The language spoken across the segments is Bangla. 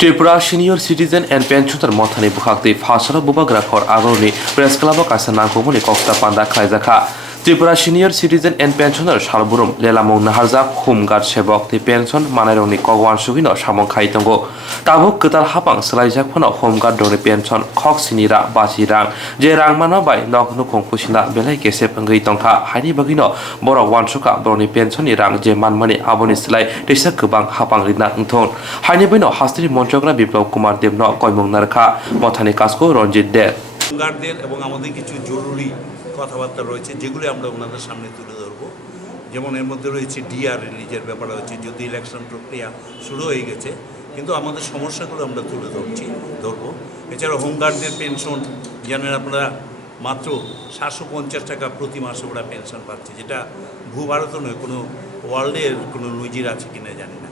Tripura senior citizen and pensioner मथानि बुखाक्ति फासरा बुबाग्रा खर आगरनि प्रेस क्लाब कासा नांगौमनि कक्ता पान्दा खायजाखा Tripura senior citizen and pensioner सालबुरुम लेलामौ नाहारजा होमगार्ड सेवक ति पेंशन मानायरंनि कगवान सुगिनो सामं खायतंगो ताबुक कतार हापां सलायजाक फनो होमगार्ड दंनि पेंशन खक सिनिरा बाजि रां जे रां माना बाय नक नुखं पुसिना बेलाय केसे पंगै तंखा हायनि बगिनो बर वानसुका बरनि पेंशननि रां जे मानमानि आबनि सलाय दैसा गोबां हापां रिना उंथोन हायनि बैनो हास्त्री मन्त्रकरा बिप्लव कुमार देवनो कयमुं नारखा मथानि कासको रंजित दे হোমগার্ডদের এবং আমাদের কিছু জরুরি কথাবার্তা রয়েছে যেগুলি আমরা ওনাদের সামনে তুলে ধরব। যেমন এর মধ্যে রয়েছে ডিআর রিলিজের ব্যাপার হচ্ছে, যদি ইলেকশন প্রক্রিয়া শুরু হয়ে গেছে কিন্তু আমাদের সমস্যাগুলো আমরা তুলে ধরবো। এছাড়া হোমগার্ডদের পেনশন জানেন আপনারা, মাত্র 750 টাকা প্রতি মাসে ওরা পেনশন পাচ্ছে, যেটা ভূভারত নয়, কোনো ওয়ার্ল্ডের কোনো নজির আছে কিনা জানি না।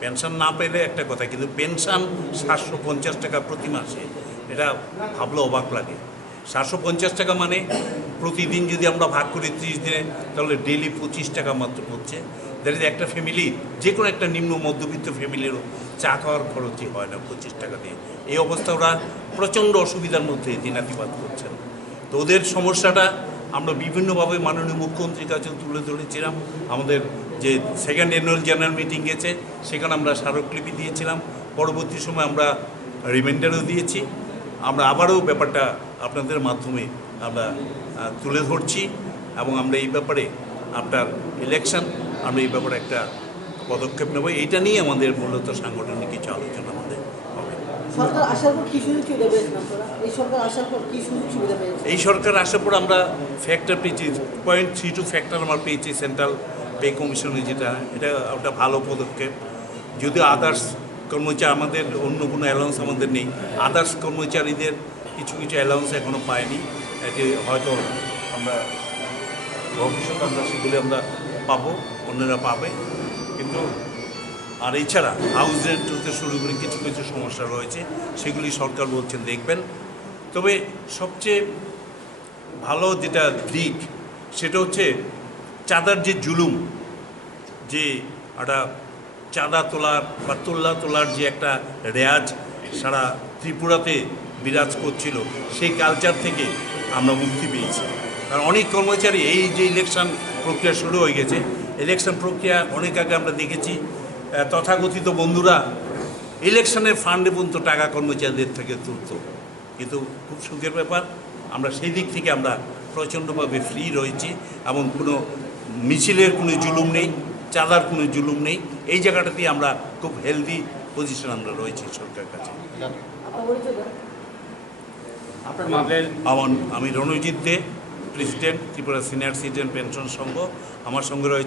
পেনশন না পেলে একটা কথা, কিন্তু পেনশন 750 টাকা প্রতি মাসে, এটা ভাবলে অবাক লাগে। 750 টাকা মানে প্রতিদিন যদি আমরা ভাগ করি 30 দিনে, তাহলে ডেলি 25 টাকা মাত্র পড়ছে। দ্যাট ইজ একটা ফ্যামিলি, যে কোনো একটা নিম্ন মধ্যবিত্ত ফ্যামিলিরও চা খাওয়ার খরচই হয় না 25 টাকা দিয়ে। এই অবস্থা ওরা প্রচণ্ড অসুবিধার মধ্যে দিনাতিপাত করছেন। তো ওদের সমস্যাটা আমরা বিভিন্নভাবে মাননীয় মুখ্যমন্ত্রীর কাছে তুলে ধরেছিলাম। আমাদের যে সেকেন্ড অ্যানুয়াল জেনারেল মিটিং গেছে, সেখানে আমরা স্মারকলিপি দিয়েছিলাম। পরবর্তী সময় আমরা রিমাইন্ডারও দিয়েছি। আমরা আবারও ব্যাপারটা আপনাদের মাধ্যমে আমরা তুলে ধরছি এবং আমরা এই ব্যাপারে আপনার ইলেকশন, আমরা এই ব্যাপারে একটা পদক্ষেপ নেব। এইটা নিয়ে আমাদের মূলত সাংগঠনিক কিছু আলোচনা আমাদের হবে। এই সরকার আসার পর আমরা ফ্যাক্টর পেয়েছি 0.32 ফ্যাক্টর আমরা পেয়েছি সেন্ট্রাল পে কমিশনে, যেটা ওটা ভালো পদক্ষেপ। যদিও আদার্স কর্মচারী, আমাদের অন্য কোনো অ্যালাউন্স আমাদের নেই, আদার্স কর্মচারীদের কিছু অ্যালাউন্স এখনও পায়নি। এটি হয়তো আমরা ভবিষ্যতে আমরা সেগুলি আমরা পাবো, অন্যরা পাবে। কিন্তু আর এছাড়া হাউস রেন্ট হতে শুরু করে কিছু সমস্যা রয়েছে, সেগুলি সরকার বলছেন দেখবেন। তবে সবচেয়ে ভালো যেটা দিক সেটা হচ্ছে চাঁদার যে জুলুম, যে একটা চাঁদা তোলার বা তোলার যে একটা রেয়াজ সারা ত্রিপুরাতে বিরাজ করছিল, সেই কালচার থেকে আমরা মুক্তি পেয়েছি। কারণ অনেক কর্মচারী, এই যে ইলেকশন প্রক্রিয়া শুরু হয়ে গেছে, ইলেকশন প্রক্রিয়া অনেক আগে আমরা দেখেছি তথাকথিত বন্ধুরা ইলেকশনের ফান্ডে পর্যন্ত টাকা কর্মচারীদের থেকে তুলত। কিন্তু খুব সুখের ব্যাপার, আমরা সেই দিক থেকে আমরা প্রচণ্ডভাবে ফ্রি রয়েছি এবং কোনো মিছিলের কোনো জুলুম নেই, চাঁদার কোনো জুলুম নেই। এই জায়গাটাতেই আমরা খুব হেলদি পজিশন আমরা রয়েছি সরকারের কাছে। আমি Ranajit De, president Tripura senior citizen pension সংঘ। আমার সঙ্গে রয়েছে